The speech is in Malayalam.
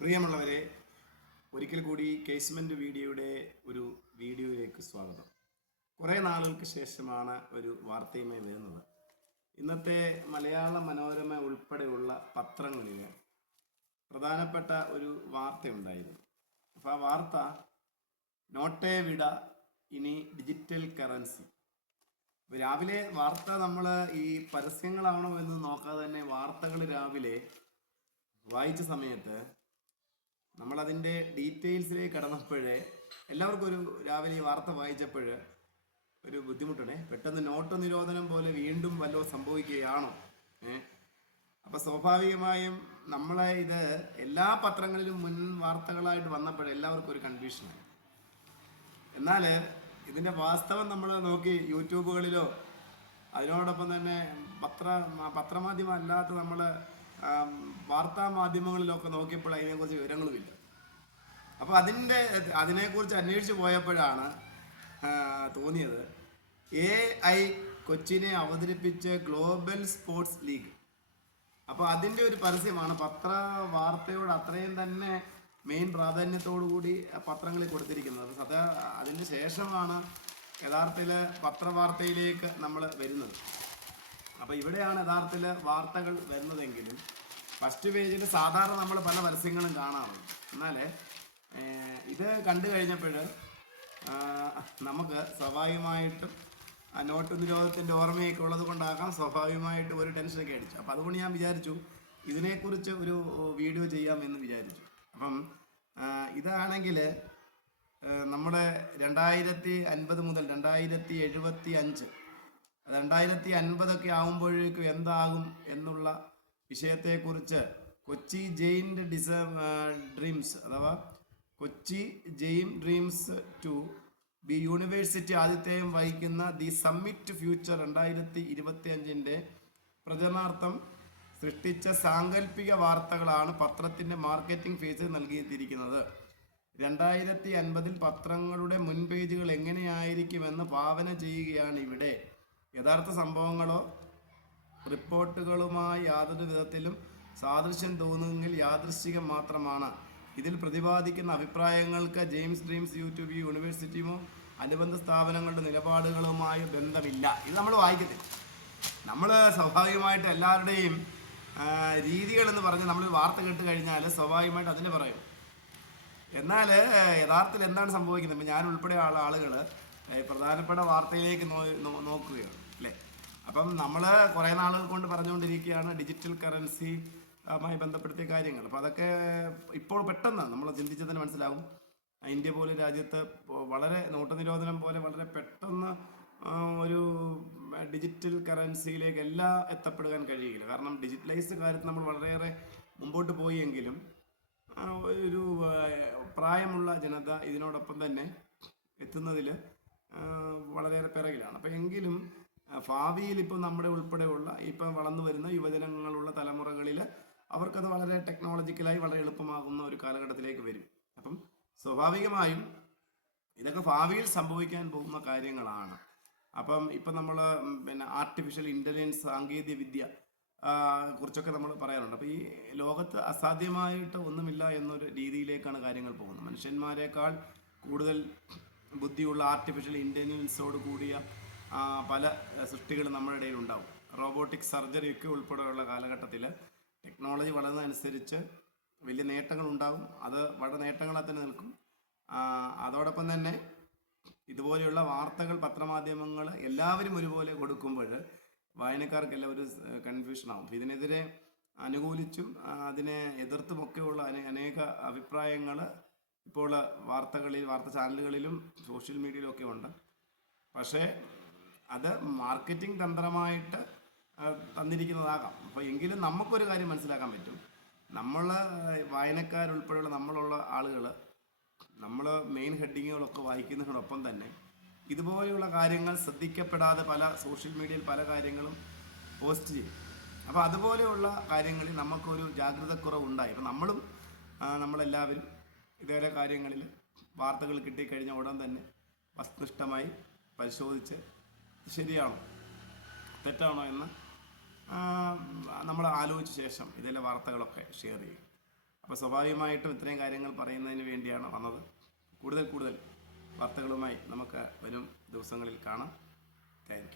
പ്രിയമുള്ളവരെ ഒരിക്കൽ കൂടി കേസ്മെന്റ് വീഡിയോയുടെ ഒരു വീഡിയോയിലേക്ക് സ്വാഗതം. കുറേ നാളുകൾക്ക് ശേഷമാണ് ഒരു വാർത്തയുമായി വരുന്നത്. ഇന്നത്തെ മലയാള മനോരമ ഉൾപ്പെടെയുള്ള പത്രങ്ങളിൽ പ്രധാനപ്പെട്ട ഒരു വാർത്തയുണ്ടായിരുന്നു. അപ്പോൾ ആ വാർത്ത നോട്ടേ വിട ഇനി ഡിജിറ്റൽ കറൻസി രാവിലെ വാർത്ത നമ്മൾ ഈ പരസ്യങ്ങളാണോ എന്ന് നോക്കാതെ തന്നെ വാർത്തകൾ രാവിലെ വായിച്ച സമയത്ത് നമ്മളതിന്റെ ഡീറ്റെയിൽസിലേക്ക് കടന്നപ്പോഴേ എല്ലാവർക്കും ഒരു രാവിലെ ഈ വാർത്ത വായിച്ചപ്പോൾ ഒരു ബുദ്ധിമുട്ടണേ. പെട്ടെന്ന് നോട്ട് നിരോധനം പോലെ വീണ്ടും വല്ലതും സംഭവിക്കുകയാണോ? ഏഹ് അപ്പോൾ സ്വാഭാവികമായും നമ്മളെ ഇത് എല്ലാ പത്രങ്ങളിലും മുൻ വാർത്തകളായിട്ട് വന്നപ്പോൾ എല്ലാവർക്കും ഒരു കൺഫ്യൂഷനായി എന്നാൽ ഇതിന്റെ വാസ്തവം നമ്മൾ നോക്കി യൂട്യൂബുകളിലോ അതിനോടൊപ്പം തന്നെ പത്ര പത്രമാധ്യമം അല്ലാത്ത നമ്മൾ വാർത്താ മാധ്യമങ്ങളിലൊക്കെ നോക്കിയപ്പോൾ അതിനെക്കുറിച്ച് വിവരങ്ങളുമില്ല. അപ്പോൾ അതിന്റെ അതിനെക്കുറിച്ച് അന്വേഷിച്ച് പോയപ്പോഴാണ് തോന്നിയത്. എ ഐ കൊച്ചിനെ അവതരിപ്പിച്ച ഗ്ലോബൽ സ്പോർട്സ് ലീഗ്. അപ്പോൾ അതിന്റെ ഒരു പരസ്യമാണ്. പത്ര വാർത്തയോട് അത്രയും തന്നെ മെയിൻ പ്രാധാന്യത്തോടു കൂടി പത്രങ്ങളിൽ കൊടുത്തിരിക്കുന്നത്. സദാ അതിന് ശേഷമാണ് യഥാർത്ഥത്തിൽ പത്രവാർത്തയിലേക്ക് നമ്മൾ വരുന്നത്. അപ്പോൾ ഇവിടെയാണ് യഥാർത്ഥത്തിൽ വാർത്തകൾ വരുന്നതെങ്കിലും ഫസ്റ്റ് പേജിൽ സാധാരണ നമ്മൾ പല പരസ്യങ്ങളും കാണാറുണ്ട്. എന്നാൽ ഇത് കണ്ടു കഴിഞ്ഞപ്പോൾ നമുക്ക് സ്വാഭാവികമായിട്ടും നോട്ട് നിരോധത്തിന്റെ ഓർമ്മയൊക്കെ ഉള്ളത് കൊണ്ടാകാം സ്വാഭാവികമായിട്ടും ഒരു ടെൻഷനൊക്കെ അടിച്ചു അപ്പോൾ അതുകൊണ്ട് ഞാൻ വിചാരിച്ചു ഇതിനെക്കുറിച്ച് ഒരു വീഡിയോ ചെയ്യാമെന്ന് വിചാരിച്ചു. അപ്പം ഇതാണെങ്കിൽ നമ്മുടെ രണ്ടായിരത്തി അൻപത് മുതൽ രണ്ടായിരത്തി എഴുപത്തി അഞ്ച് രണ്ടായിരത്തി അൻപതൊക്കെ ആകുമ്പോഴേക്കും എന്താകും എന്നുള്ള വിഷയത്തെക്കുറിച്ച് കൊച്ചി ജെയിന്റെ ഡിസ ഡ്രീംസ് അഥവാ Kochi Jain dreams to be university ആതിഥേയം വഹിക്കുന്ന ദി സമ്മിറ്റ് ഫ്യൂച്ചർ രണ്ടായിരത്തി ഇരുപത്തി അഞ്ചിന്റെ പ്രചരണാർത്ഥം സൃഷ്ടിച്ച സാങ്കല്പിക വാർത്തകളാണ് പത്രത്തിന്റെ മാർക്കറ്റിംഗ് ഫേസിൽ നൽകിയിരിക്കുന്നത് രണ്ടായിരത്തി അൻപതിൽ പത്രങ്ങളുടെ മുൻ പേജുകൾ എങ്ങനെയായിരിക്കുമെന്ന് ഭാവന ചെയ്യുകയാണ് ഇവിടെ യഥാർത്ഥ സംഭവങ്ങളോ റിപ്പോർട്ടുകളുമായി യാതൊരു വിധത്തിലും സാദൃശ്യം തോന്നുമെങ്കിൽ യാദൃശ്ചികം മാത്രമാണ്. ഇതിൽ പ്രതിപാദിക്കുന്ന അഭിപ്രായങ്ങൾക്ക് ജെയിംസ് ഡ്രീംസ് യൂട്യൂബ് യൂണിവേഴ്സിറ്റിയുമോ അനുബന്ധ സ്ഥാപനങ്ങളുടെ നിലപാടുകളുമായി ബന്ധമില്ല. ഇത് നമ്മൾ വായിക്കത്തില്ല. നമ്മൾ സ്വാഭാവികമായിട്ട് എല്ലാവരുടെയും രീതികളെന്ന് പറഞ്ഞ് നമ്മൾ വാർത്ത കേട്ട് കഴിഞ്ഞാൽ സ്വാഭാവികമായിട്ട് അതിനെ പറയും. എന്നാൽ യഥാർത്ഥത്തിൽ എന്താണ് സംഭവിക്കുന്നത്? ഇപ്പം ഞാൻ ഉൾപ്പെടെ ആള ആളുകൾ പ്രധാനപ്പെട്ട വാർത്തയിലേക്ക് നോക്കുകയാണ്. അല്ലേ? അപ്പം നമ്മൾ കുറേ നാളുകൾ കൊണ്ട് പറഞ്ഞുകൊണ്ടിരിക്കുകയാണ് ഡിജിറ്റൽ കറൻസി മായി ബന്ധപ്പെടുത്തിയ കാര്യങ്ങൾ. അപ്പോൾ അതൊക്കെ ഇപ്പോൾ പെട്ടെന്ന് നമ്മൾ ചിന്തിച്ചതിന് മനസ്സിലാവും ഇന്ത്യ പോലെ രാജ്യത്ത് വളരെ നോട്ട് നിരോധനം പോലെ വളരെ പെട്ടെന്ന് ഒരു ഡിജിറ്റൽ കറൻസിയിലേക്ക് എല്ലാം എത്തപ്പെടുവാൻ കഴിയില്ല. കാരണം ഡിജിറ്റലൈസ്ഡ് കാര്യത്തിൽ നമ്മൾ വളരെയേറെ മുമ്പോട്ട് പോയി എങ്കിലും ഒരു പ്രായമുള്ള ജനത ഇതിനോടൊപ്പം തന്നെ എത്തുന്നതിൽ വളരെയേറെ പിറകിലാണ്. അപ്പം എങ്കിലും ഭാവിയിൽ ഇപ്പോൾ നമ്മുടെ ഉൾപ്പെടെയുള്ള ഇപ്പം വളർന്നു വരുന്ന യുവജനങ്ങളുള്ള തലമുറകളിൽ അവർക്കത് വളരെ ടെക്നോളജിക്കലായി വളരെ എളുപ്പമാകുന്ന ഒരു കാലഘട്ടത്തിലേക്ക് വരും. അപ്പം സ്വാഭാവികമായും ഇതൊക്കെ ഭാവിയിൽ സംഭവിക്കാൻ പോകുന്ന കാര്യങ്ങളാണ്. അപ്പം ഇപ്പം നമ്മൾ പിന്നെ ആർട്ടിഫിഷ്യൽ ഇന്റലിജൻസ് സാങ്കേതിക വിദ്യ കുറിച്ചൊക്കെ നമ്മൾ പറയാറുണ്ട്. അപ്പോൾ ഈ ലോകത്ത് അസാധ്യമായിട്ട് ഒന്നുമില്ല എന്നൊരു രീതിയിലേക്കാണ് കാര്യങ്ങൾ പോകുന്നത്. മനുഷ്യന്മാരെക്കാൾ കൂടുതൽ ബുദ്ധിയുള്ള ആർട്ടിഫിഷ്യൽ ഇന്റലിജൻസോട് കൂടിയ പല സൃഷ്ടികളും നമ്മുടെ ഇടയിൽ ഉണ്ടാവും റോബോട്ടിക് സർജറി ഒക്കെ ഉൾപ്പെടെയുള്ള കാലഘട്ടത്തിൽ ടെക്നോളജി വളരുന്നതനുസരിച്ച് വലിയ നേട്ടങ്ങൾ ഉണ്ടാകും അത് വളരെ നേട്ടങ്ങളെ തന്നെ നിൽക്കും. അതോടൊപ്പം തന്നെ ഇതുപോലെയുള്ള വാർത്തകൾ പത്രമാധ്യമങ്ങൾ എല്ലാവരും ഒരുപോലെ കൊടുക്കുമ്പോൾ വായനക്കാർക്കെല്ലാം ഒരു കൺഫ്യൂഷൻ ആവും. ഇതിനെതിരെ അനുകൂലിച്ചും അതിനെ എതിർത്തുമൊക്കെയുള്ള അനേ- അനേക അഭിപ്രായങ്ങൾ ഇപ്പോൾ വാർത്തകളിൽ വാർത്താ ചാനലുകളിലും സോഷ്യൽ മീഡിയയിലും ഒക്കെ ഉണ്ട്. പക്ഷേ അത് മാർക്കറ്റിംഗ് തന്ത്രമായിട്ട് തന്നിരിക്കുന്നതാകാം. അപ്പോൾ എങ്കിലും നമുക്കൊരു കാര്യം മനസ്സിലാക്കാൻ പറ്റും. നമ്മൾ വായനക്കാരുൾപ്പെടെയുള്ള നമ്മളുള്ള ആളുകൾ നമ്മൾ മെയിൻ ഹെഡിങ്ങുകളൊക്കെ വായിക്കുന്നതിനോടൊപ്പം തന്നെ ഇതുപോലെയുള്ള കാര്യങ്ങൾ ശ്രദ്ധിക്കപ്പെടാതെ പല സോഷ്യൽ മീഡിയയിൽ പല കാര്യങ്ങളും പോസ്റ്റ് ചെയ്യും. അപ്പോൾ അതുപോലെയുള്ള കാര്യങ്ങളിൽ നമുക്കൊരു ജാഗ്രതക്കുറവ് ഉണ്ടായി അപ്പോൾ നമ്മളും നമ്മളെല്ലാവരും ഇതേപോലെ കാര്യങ്ങളിൽ വാർത്തകൾ കിട്ടിക്കഴിഞ്ഞ ഉടൻ തന്നെ വസ്തുനിഷ്ഠമായി പരിശോധിച്ച് ശരിയാണോ? തെറ്റാണോ എന്ന് നമ്മൾ ആലോചിച്ച ശേഷം ഇതിലെ വാർത്തകളൊക്കെ ഷെയർ ചെയ്യും. അപ്പോൾ സ്വാഭാവികമായിട്ടും ഇത്രയും കാര്യങ്ങൾ പറയുന്നതിന് വേണ്ടിയാണ് വന്നത്. കൂടുതൽ കൂടുതൽ വാർത്തകളുമായി നമുക്ക് വരും ദിവസങ്ങളിൽ കാണാം. താങ്ക്